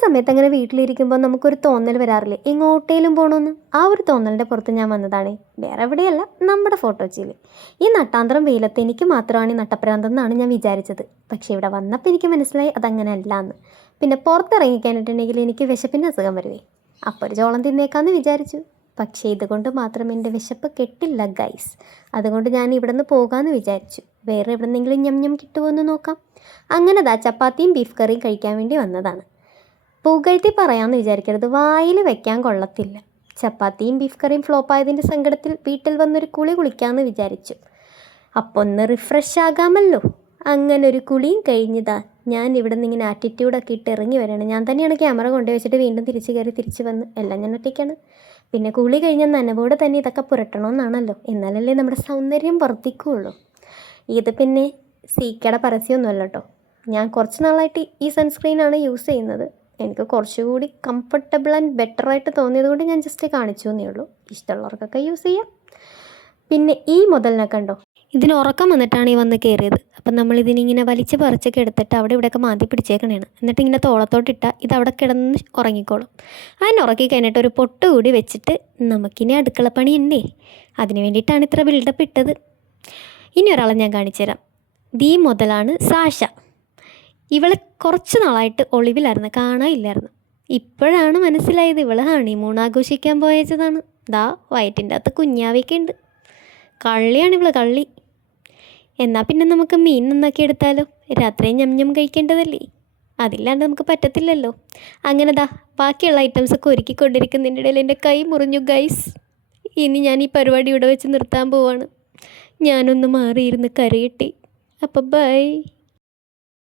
സമയത്ത് അങ്ങനെ വീട്ടിലിരിക്കുമ്പോൾ നമുക്കൊരു തോന്നൽ വരാറില്ലേ എങ്ങോട്ടേലും പോകണമെന്ന്. ആ ഒരു തോന്നലിൻ്റെ പുറത്ത് ഞാൻ വന്നതാണ്. വേറെ എവിടെയല്ല, നമ്മുടെ ഫോട്ടോച്ചിയിൽ. ഈ നട്ടാന്തരം വെയിലത്ത് എനിക്ക് മാത്രമാണ് ഈ നട്ടപ്രാന്തെന്നാണ് ഞാൻ വിചാരിച്ചത്. പക്ഷേ ഇവിടെ വന്നപ്പോൾ എനിക്ക് മനസ്സിലായി അതങ്ങനെ അല്ല എന്ന്. പിന്നെ പുറത്തിറങ്ങിക്കാനിട്ടുണ്ടെങ്കിൽ എനിക്ക് വിശപ്പിൻ്റെ അസുഖം വരുവേ. അപ്പോൾ ഒരു ചോളം തിന്നേക്കാമെന്ന് വിചാരിച്ചു. പക്ഷേ ഇതുകൊണ്ട് മാത്രം എൻ്റെ വിശപ്പ് കെട്ടില്ല ഗൈസ്. അതുകൊണ്ട് ഞാൻ ഇവിടെ നിന്ന് പോകാമെന്ന് വിചാരിച്ചു. വേറെ എവിടെന്നെങ്കിലും ഞം കിട്ടുമോ എന്ന് നോക്കാം. അങ്ങനെ ചപ്പാത്തിയും ബീഫ് കറിയും കഴിക്കാൻ വേണ്ടി വന്നതാണ്. പുകഴ്ത്തി പറയാമെന്ന് വിചാരിക്കരുത്, വായിൽ വെക്കാൻ കൊള്ളത്തില്ല. ചപ്പാത്തിയും ബീഫ് കറിയും ഫ്ലോപ്പായതിൻ്റെ സങ്കടത്തിൽ വീട്ടിൽ വന്നൊരു കുളിക്കാമെന്ന് വിചാരിച്ചു. അപ്പോൾ ഒന്ന് റിഫ്രഷ് ആകാമല്ലോ. അങ്ങനെ ഒരു കുളിയും കഴിഞ്ഞതാ ഞാൻ ഇവിടെ നിന്ന് ഇങ്ങനെ ആറ്റിറ്റ്യൂഡൊക്കെ ഇട്ട് ഇറങ്ങി വരികയാണ്. ഞാൻ തന്നെയാണ് ക്യാമറ കൊണ്ടുവച്ചിട്ട് വീണ്ടും തിരിച്ച് വന്ന് എല്ലാം ഞാൻ ഒറ്റയ്ക്കാണ്. പിന്നെ കുളി കഴിഞ്ഞാൽ നനവോടെ തന്നെ ഇതൊക്കെ പുരട്ടണമെന്നാണല്ലോ, എന്നാലല്ലേ നമ്മുടെ സൗന്ദര്യം വർദ്ധിക്കുകയുള്ളൂ. ഇത് പിന്നെ സീക്കയുടെ പരസ്യമൊന്നുമല്ല കേട്ടോ. ഞാൻ കുറച്ച് നാളായിട്ട് ഈ സൺസ്ക്രീനാണ് യൂസ് ചെയ്യുന്നത്. എനിക്ക് കുറച്ചുകൂടി കംഫർട്ടബിൾ ആൻഡ് ബെറ്ററായിട്ട് തോന്നിയത് കൊണ്ട് ഞാൻ ജസ്റ്റ് കാണിച്ചു എന്നേ ഉള്ളൂ. ഇഷ്ടമുള്ളവർക്കൊക്കെ യൂസ് ചെയ്യാം. പിന്നെ ഈ മുതലിനെ കണ്ടോ, ഇതിന് ഉറക്കം വന്നിട്ടാണ് ഈ വന്ന് കയറിയത്. അപ്പം നമ്മളിതിനിങ്ങനെ വലിച്ച് പറിച്ചൊക്കെ എടുത്തിട്ട് അവിടെ ഇവിടെയൊക്കെ മാറ്റി പിടിച്ചേക്കണേണ്. എന്നിട്ട് ഇങ്ങനെ തോളത്തോട്ടിട്ടാൽ ഇത് അവിടെ കിടന്ന് ഉറങ്ങിക്കോളും. അതിന് ഉറക്കി കഴിഞ്ഞിട്ട് ഒരു പൊട്ട് കൂടി വെച്ചിട്ട് നമുക്കിനി അടുക്കളപ്പണി ഉണ്ടേ, അതിന് വേണ്ടിയിട്ടാണ് ഇത്ര ബിൽഡപ്പ് ഇട്ടത്. ഇനി ഒരാളെ ഞാൻ കാണിച്ചു തരാം. ദീ മുതലാണ് സാഷ. ഇവളെ കുറച്ച് നാളായിട്ട് ഒളിവിലായിരുന്നു, കാണാനില്ലായിരുന്നു. ഇപ്പോഴാണ് മനസ്സിലായത് ഇവള് ഹണിമൂൺ ആഘോഷിക്കാൻ പോയതാണ്. വയറ്റിൻ്റെ അകത്ത് കുഞ്ഞാവയൊക്കെ ഉണ്ട്. കള്ളിയാണ് ഇവള്, കള്ളി. എന്നാൽ പിന്നെ നമുക്ക് മീൻ നന്നാക്കി എടുത്താലോ, രാത്രി ഞം കഴിക്കേണ്ടതല്ലേ, അതില്ലാണ്ട് നമുക്ക് പറ്റത്തില്ലല്ലോ. അങ്ങനെ ബാക്കിയുള്ള ഐറ്റംസൊക്കെ ഒരുക്കിക്കൊണ്ടിരിക്കുന്നതിൻ്റെ ഇടയിൽ എൻ്റെ കൈ മുറിഞ്ഞു ഗൈസ്. ഇനി ഞാൻ ഈ പരിപാടി ഇവിടെ വെച്ച് നിർത്താൻ പോവാണ്. ഞാനൊന്ന് മാറിയിരുന്ന് കരയട്ടെ. അപ്പം ബൈ.